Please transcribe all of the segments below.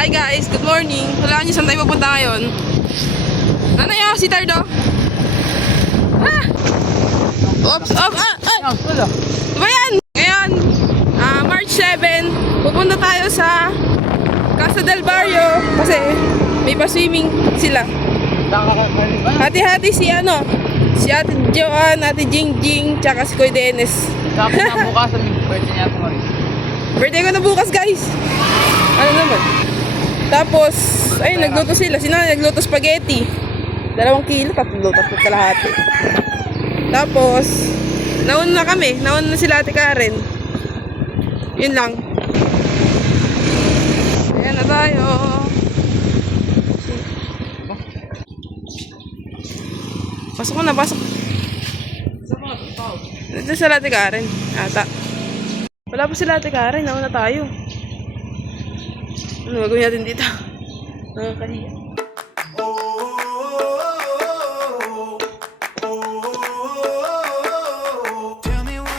Hi guys, good morning. Wala niyo saan tayo pupunta ngayon. Ano yun? Si Tardo? Ah! Oops! Diba yan? Ngayon, March 7, pupunta tayo sa Casa del Barrio kasi may pa-swimming sila. Hati-hati si Ate Joan, Ate Jingjing, tsaka si Kuya Dennis. Sabi na bukas, birthday niya ako Maris. Birthday ko na bukas guys. Ano naman? Tapos, ayun, nagluto sila. Sinanay nagluto spaghetti. 2 kilo, 3 kalahati. Tapos, nauna na kami. Nauna na sila Ate Karen. Yun lang. Ayan na tayo. Pasok ko na, pasok. Dito sila Ate Karen. Ata. Wala pa sila Ate Karen. Nauna tayo. Ano gagawin natin dito? Nakakahiya.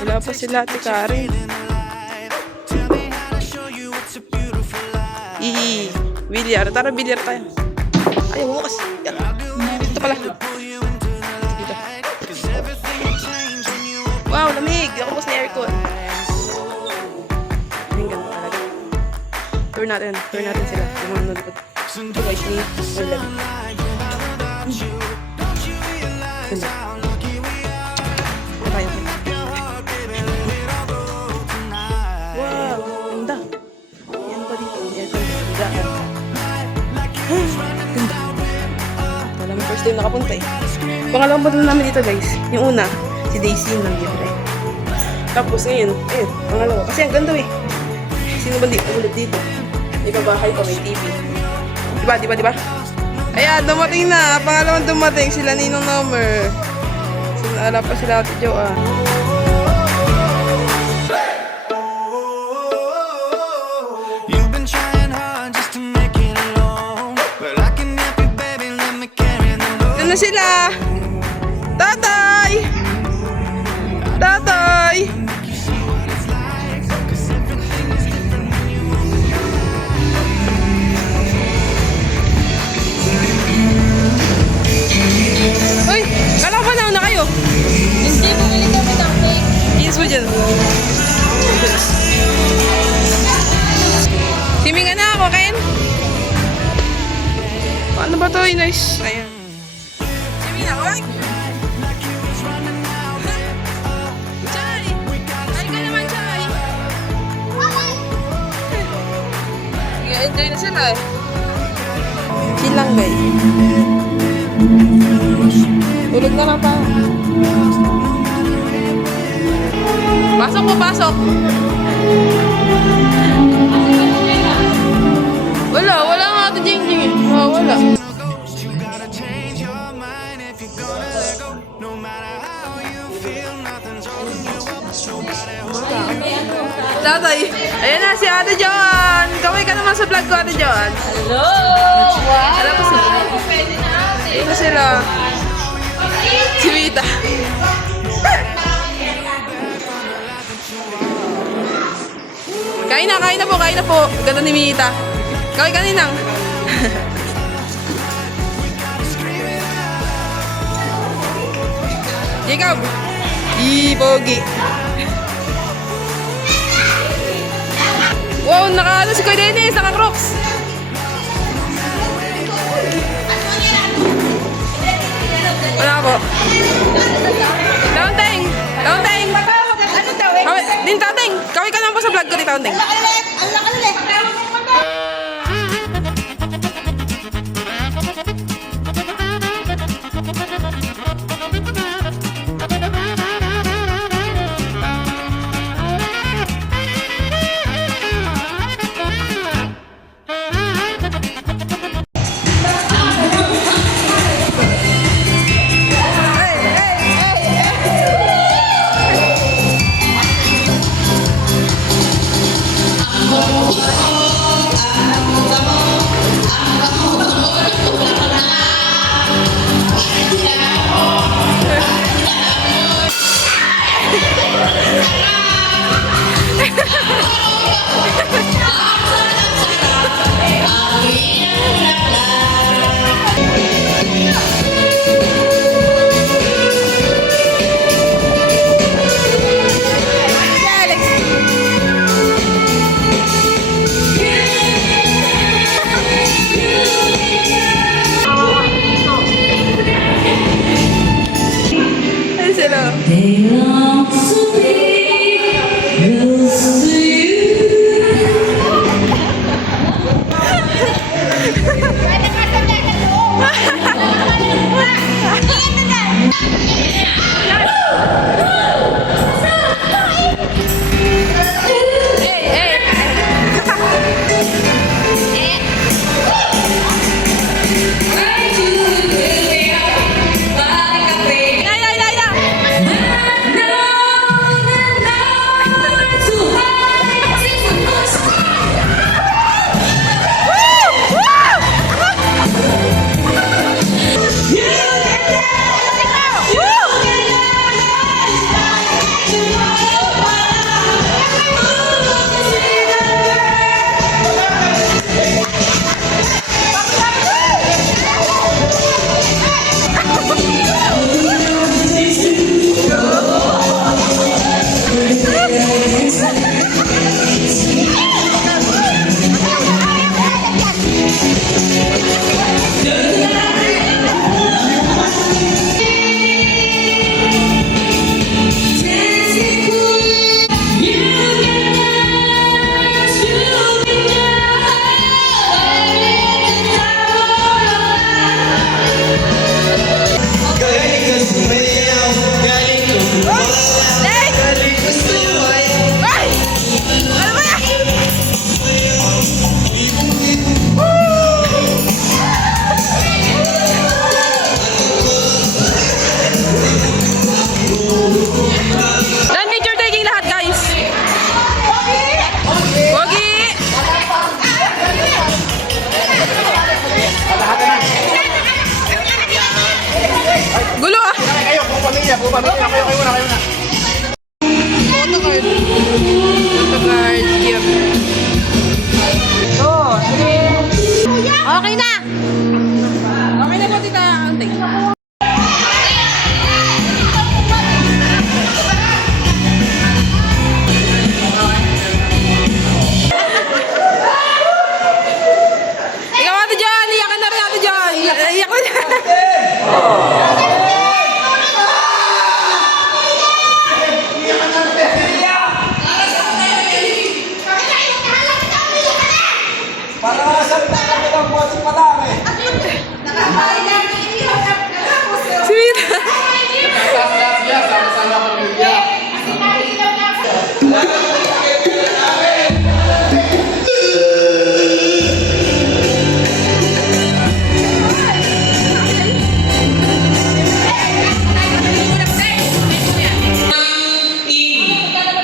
Wala pa sila Ate Karen. Bilyar. Tara, bilyar tayo. Ayaw mo kasi. Ito pala. Dito. Wow, lamig. Ako mas na aircon. Ang ganda talaga. Tour natin sila. Yung mga nalipad. Ito guys, ni Orlan. Ganda. Ito tayo. Wow, ganda. Yan pa dito. Yan pa dito. Ganda. Wala mo first time nakapunta eh. Pangalawang punta namin dito guys. Yung una, si Daisy yung nangyari. Tapos ngayon, pangalawa. Kasi ang ganda eh. Sino ba ulit dito? May babahay pa, may TV. Diba? Ayan, dumating na. Pangalawang dumating sila Ninong Nomer. Sinala pa sila Ate Joan. Ito na sila. Tatay! Uy! Kala ko na kayo. Hindi, bumili kami ng cake. Yes mo dyan. Simingan na ako, Ken. Paano ba ito? Nice. Ayan. Simingan na ako. Chay! Ay ka naman, Chay! Enjoy na sila eh. Chill lang guys. Tulog na lang pa. Pasok po, pasok. Wala nga Ate Jingjing eh. Wala. Tatay, ayan na si Ate Joan. Kaway ka naman sa vlog ko, Ate Joan. Hello! Wow! Alam ko sila. Pwede natin. Ito sila. Si Vita. Kain na po. Ganda ni Vita. Kaway ka ninang. Jacob. Pogi. Wow, naka si Kuya Dennis, naka-crocs. Wala po. Taonteng. Din tateng. Kaway ka naman po sa vlog ko ni Taonteng. pamilya po. Pamilya. Kayo muna. Photo card. Photo card. Gift. Okay na! Okay na po, tita. Antay. Ikaw, Ate John! Iyakan na rin, Ate John! Iyak na dyan! Sweet!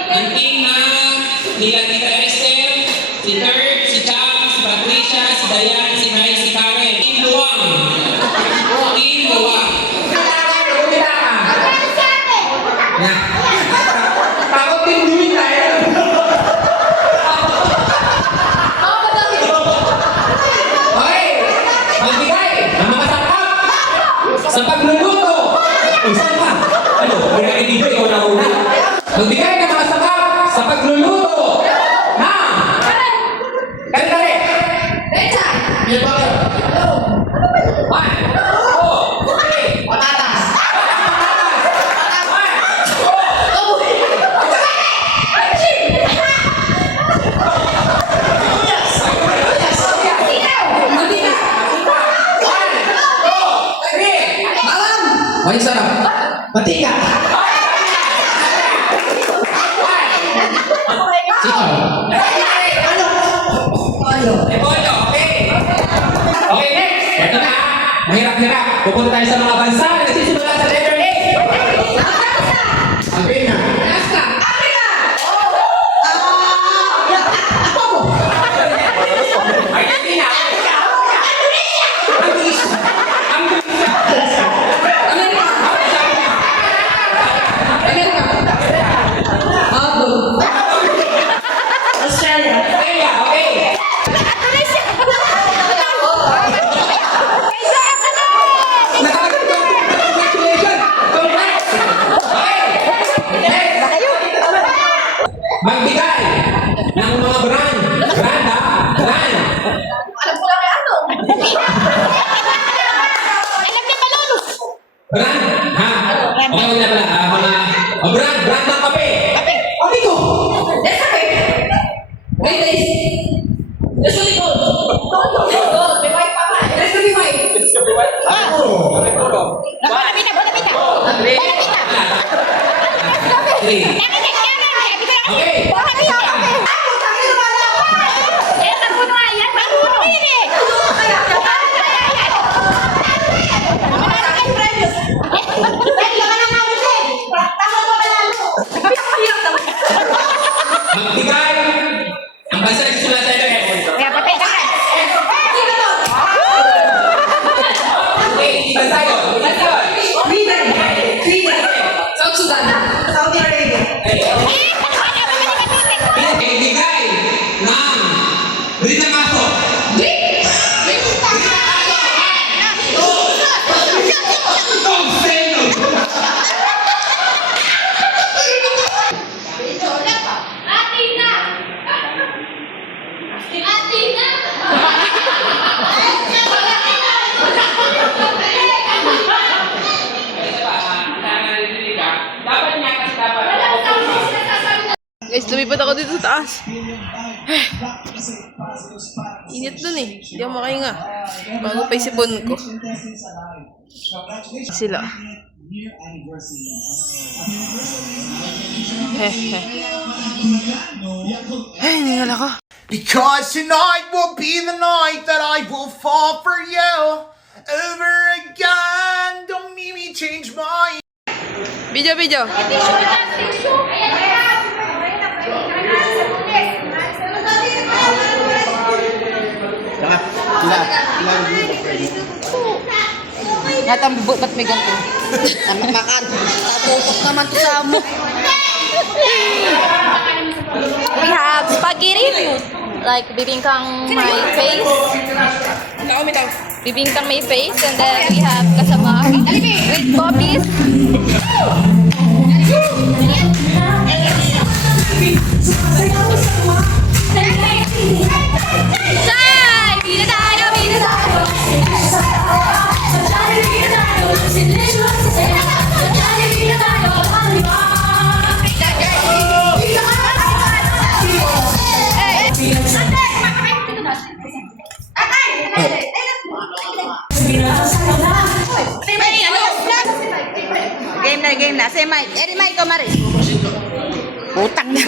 Ang team na nila Tita Esther, si Kurt, si Chang, si Patricia, si Dayan, si Mike, si Karen. Team Luwang. Team Luwang. Takot din duwin tayo. Okay, magbigay ng mga sakap sa pagluluto. Usan pa. Ano, kaya dito ikaw na una. Magbigay ng mga sakap sa pagluluto na kare-kare. Yan ba kayo? 1, 2, 3, patatas. Ay, sarap. Matika. Sikaw. Epolyo. Okay. Okay, next. Ito na. Mahirap-hirap. Pupunta tayo sa mga bansa na nagsisimula sa letter A. Albania. Alaska. Argentina. Australia. Okay. Congratulations! Congrats! Okay! Next! Magbigay ng mga brand. Brand ha? Brand. Alam ko lang ano. Alam niya ba, Lolo? Brand. Ha? Okay, wala pala. Mga brand. Brand ng kape. Oh, dito. That's okay. Wait, guys. That's really good. Good. May white pa ka. Let's do the white. Bonapita. Three. Okay. Magbigay ang bansa na nagsisimula sa letter F. Okay, ibang tayo. South Sudan. Saudi Arabia. Magbigay ng Brita Maso. Guys, lumipat ako dito sa taas. Init dun eh. Hindi ako makahinga. Bago pa yung sipon ko. Sila. Ay, ningal ako. Because tonight will be the night that I will fall for you over again. Don't make me change my. Video. Natambot, ba't may ganito? Taputok naman to sa amo. We have spaghetti, like bibingkang my face. Bibingkang my face, and then we have kasama with poppies. Jai! Bida tayo, bida tayo! Game na. Say Mike. Eri Mike, kumari. Utang na.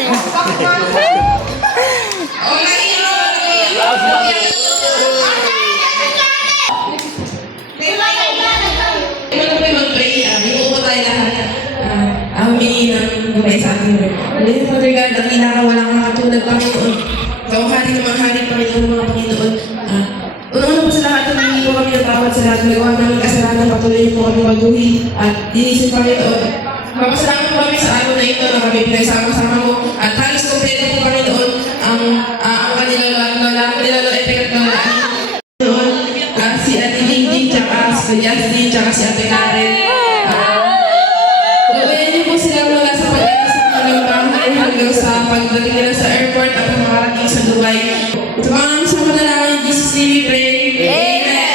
Ano po yung mag-pray? Yung po tayo lahat. Humingi ng gabay sa ating Lord. Hallelujah, Father God, ang pinakawalang kang katulad, Panginoon. Ikaw hari ng mga hari, Panginoon, mga Panginoon. Una-una po sa lahat, humingi po kami ng tawad sa lahat. Nagawa namin kasalanan, patuloy niyo po kami baguhin at linisin, Panginoon. Mapasalamat po kami sa araw na ito na kami pinagsama-sama mo at halos kompleto po, Panginoon, ang kanila lola, Epek at lola. Panginoon, si Ate Jingjing, tsaka si Justin, tsaka si Ate Karen. Gawain niyo po sila mula sa pag-alas ng kanilang bahay hanggang sa pagdating nila sa airport at makarating sa Dubai. Tumangin sa manalangin, Jesus name we pray. Amen.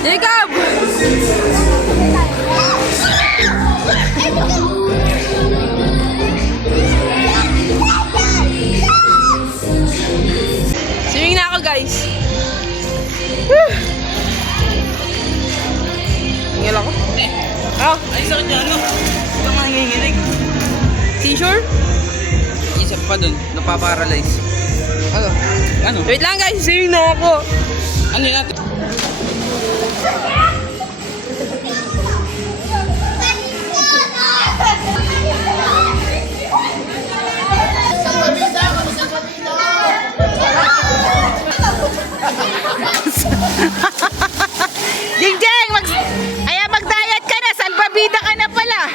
Jacob! Swimming na ako, guys. Tinggal ako. Ay, sakit niya, ano? Ito mga nanginginig. Seizure? Isa pa dun, napaparalyze. Ano? Wait lang, guys. Swimming na ako. Ano yun natin? Jingjeng, mag-diet ka na. Salbabida ka na pala.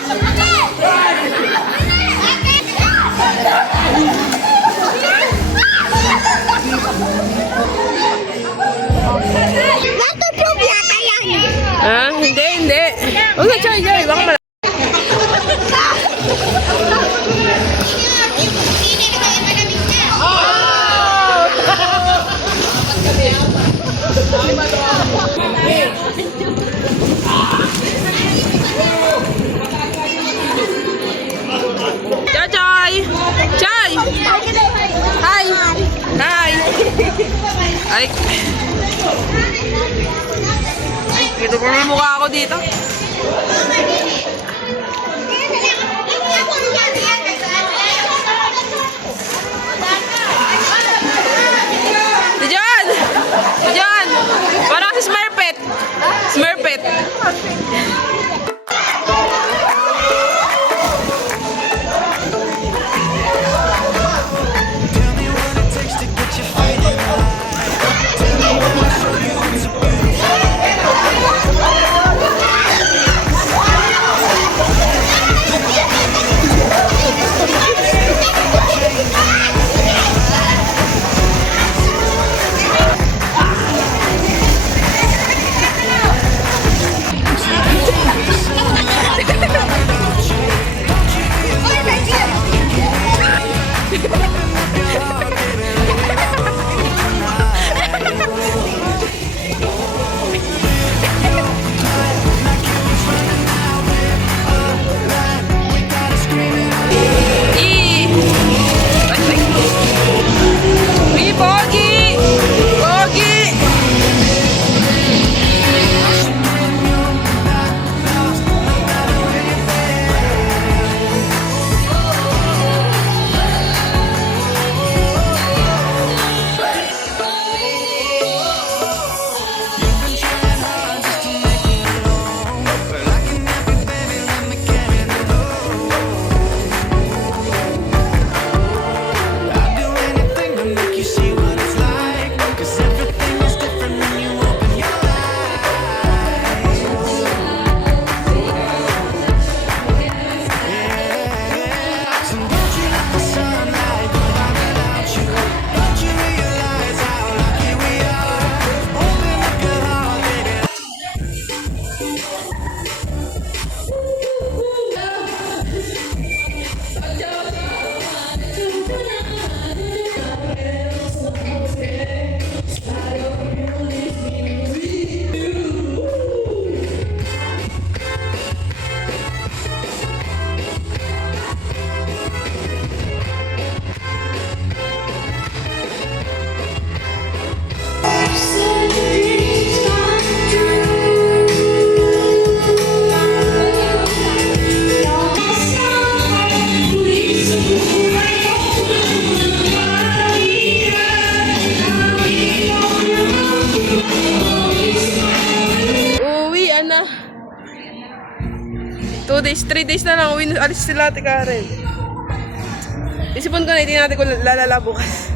Natuprove yata yan. Ah, hindi. Huwag na, Joy. Baka mal... Joy! Joy! Hi! Hi! Ay! Ito po yung mukha ako dito. Si John! Si John! Parang si Smurfette. Smurfette. Tell me what it takes to get you fighting 3 days na lang, alis sila Ate Karen. Isipon ko na, hindi natin ko lalala bukas.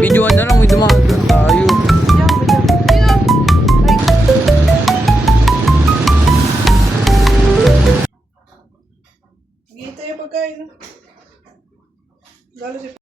Videoan na lang, may dumagan tayo. Sige, tayo pagkain. Lalo si